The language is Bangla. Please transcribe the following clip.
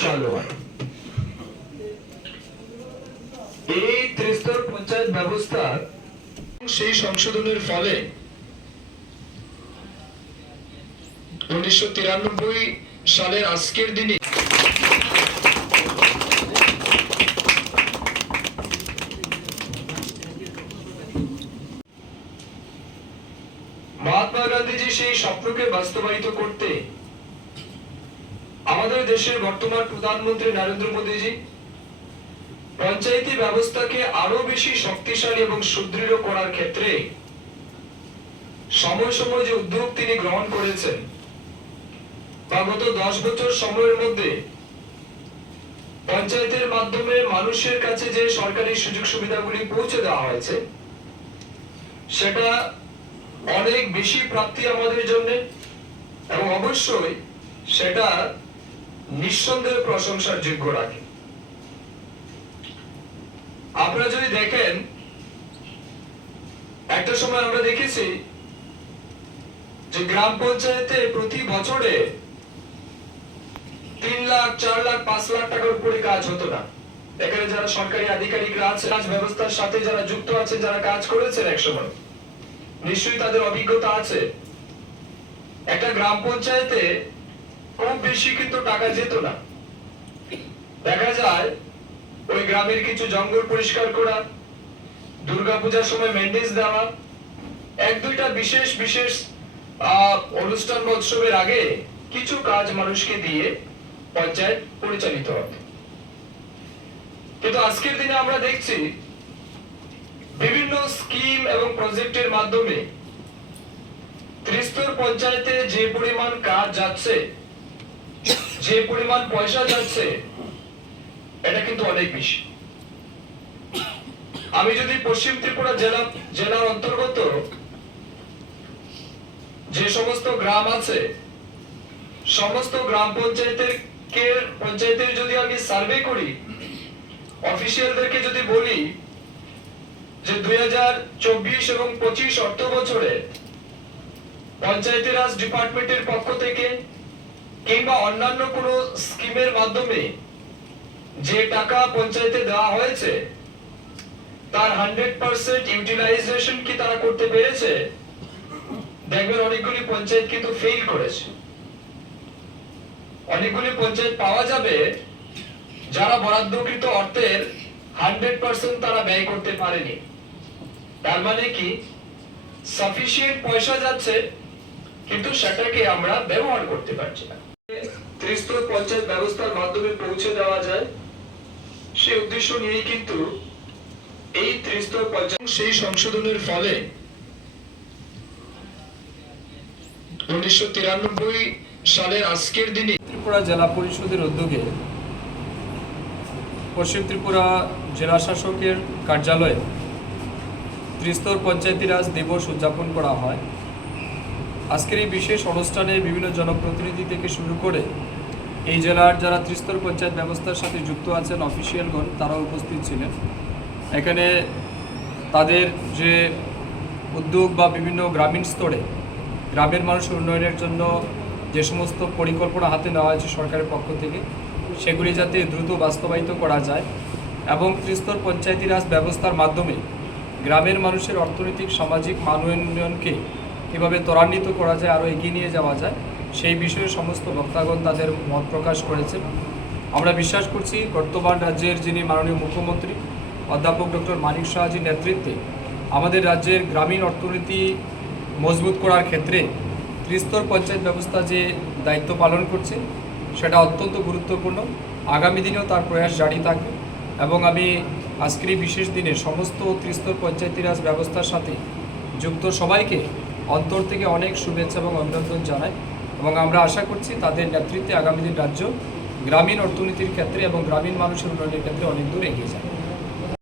চালু হয়। এই ত্রিস্তর পঞ্চায়েত ব্যবস্থা সেই সংশোধনের ফলে উনিশশো তিরানব্বই সালের আজকের দিনে মহাত্মা গান্ধীজি সেই স্বপ্নকে বাস্তবায়িত করতে আমাদের দেশের বর্তমান প্রধানমন্ত্রী নরেন্দ্র মোদীজি, পঞ্চায়েতি ব্যবস্থাকে আরও বেশি শক্তিশালী এবং সুদৃঢ় করার ক্ষেত্রে সময় সময় যে উদ্যোগ তিনি গ্রহণ করেছেন, বা গত দশ বছর সময়ের মধ্যে পঞ্চায়েতের মাধ্যমে মানুষের কাছে যে সরকারি সুযোগ সুবিধাগুলি পৌঁছে দেওয়া হয়েছে, সেটা অনেক বেশি প্রাপ্তি আমাদের জন্য এবং অবশ্যই সেটা নিঃসন্দেহে প্রশংসার যোগ্য রাখে আপনারা যদি দেখেন, একটা সময় আমরা দেখেছি যে গ্রাম পঞ্চায়েতে প্রতি বছরে তিন লাখ, চার লাখ, পাঁচ লাখ টাকার উপরে কাজ হতো না। এখানে যারা সরকারি আধিকারিকরা আছে, কাজ ব্যবস্থার সাথে যারা যুক্ত আছে যারা কাজ করেছেন একসময়, নিশ্চয়ই তাদের অভিজ্ঞতা আছে। একটা গ্রাম পঞ্চায়েতে খুব বেশি কিন্তু টাকা যেত না। দেখা যায়, ওই গ্রামের কিছু জঙ্গল পরিষ্কার করা, দুর্গাপূজার সময় মেন্ডেজ দেওয়া, এক দুইটা বিশেষ বিশেষ অনুষ্ঠান উৎসবের আগে কিছু কাজ মানুষকে দিয়ে পঞ্চায়েত পরিচালিত হবে। কিন্তু আজকের দিনে আমরা দেখছি, বিভিন্ন স্কিম এবং প্রজেক্টের মাধ্যমে ত্রিস্তর পঞ্চায়েতে যে পরিমাণ কাজ যাচ্ছে যে পরিমাণ পয়সা যাচ্ছে, এটা কিন্তু অনেক বেশি। আমি যদি পশ্চিম ত্রিপুরা জেলা, জেলার অন্তর্গত যে সমস্ত গ্রাম আছে, সমস্ত গ্রাম পঞ্চায়েতের কে, পঞ্চায়েতের যদি আমি সার্ভে করি, অফিসিয়ালদেরকে যদি বলি যে দুই হাজার চব্বিশ এবং পঁচিশ অর্থ বছরে পঞ্চায়েতি রাজ ডিপার্টমেন্টের পক্ষ থেকে কিংবা অন্যান্য কোনো স্কিমের মাধ্যমে যে টাকা পঞ্চায়েতে দেওয়া হয়েছে, তার হান্ড্রেড পার্সেন্ট ইউটিলাইজেশন কি তারা করতে পেরেছে? দেখবেন অনেকগুলি পঞ্চায়েত কিন্তু ফেল করেছে। অনেকগুলি পঞ্চায়েত পাওয়া যাবে যারা বরাদ্দকৃত অর্থের হান্ড্রেড পার্সেন্ট তারা ব্যয় করতে পারেনি। তার মানে কি? সাফিসিয়েন্ট পয়সা যাচ্ছে, কিন্তু সেটাকে আমরা ব্যবহার করতে পারছি না। ত্রিস্তর পঞ্চায়েত ব্যবস্থার মাধ্যমে পৌঁছে দেওয়া যায়। সেই উদ্দেশ্য নিয়েই কিন্তু এই ত্রিস্তর পঞ্চায়েত সেই সংশোধনের ফলে উনিশশো আজকের দিনে ত্রিপুরা জেলা পরিষদের উদ্যোগে পশ্চিম ত্রিপুরা জেলা শাসকের কার্যালয়ে ত্রিস্তর পঞ্চায়েতি রাজ দিবস উদযাপন করা হয়। আজকের এই বিশেষ অনুষ্ঠানে বিভিন্ন জনপ্রতিনিধি থেকে শুরু করে এই জেলার যারা ত্রিস্তর পঞ্চায়েত ব্যবস্থার সাথে যুক্ত আছেন অফিসিয়ালগণ তারা উপস্থিত ছিলেন। এখানে তাদের যে উদ্যোগ বা বিভিন্ন গ্রামীণ স্তরে গ্রামের মানুষের উন্নয়নের জন্য যে সমস্ত পরিকল্পনা হাতে নেওয়া হয়েছে সরকারের পক্ষ থেকে, সেগুলি যাতে দ্রুত বাস্তবায়িত করা যায় এবং ত্রিস্তর পঞ্চায়েতি রাজ ব্যবস্থার মাধ্যমে গ্রামের মানুষের অর্থনৈতিক, সামাজিক মান উন্নয়নকে কীভাবে ত্বরান্বিত করা যায়, আরও এগিয়ে নিয়ে যাওয়া যায়, সেই বিষয়ে সমস্ত বক্তাগণ তাদের মত প্রকাশ করেছেন। আমরা বিশ্বাস করছি বর্তমান রাজ্যের যিনি মাননীয় মুখ্যমন্ত্রী, অধ্যাপক ডক্টর মানিক শাহজির নেতৃত্বে আমাদের রাজ্যের গ্রামীণ অর্থনীতি মজবুত করার ক্ষেত্রে ত্রিস্তর পঞ্চায়েত ব্যবস্থা যে দায়িত্ব পালন করছে, সেটা অত্যন্ত গুরুত্বপূর্ণ। আগামী দিনেও তার প্রয়াস জারি থাকবে এবং আমি আজকের বিশেষ দিনে সমস্ত ত্রিস্তর পঞ্চায়েতি রাজ ব্যবস্থার সাথে যুক্ত সবাইকে অন্তর থেকে অনেক শুভেচ্ছা এবং অভিনন্দন জানাই। এবং আমরা আশা করছি তাদের নেতৃত্বে আগামী দিন রাজ্য গ্রামীণ অর্থনীতির ক্ষেত্রে এবং গ্রামীণ মানুষের উন্নয়নের ক্ষেত্রে অনেক দূর এগিয়ে যাবে।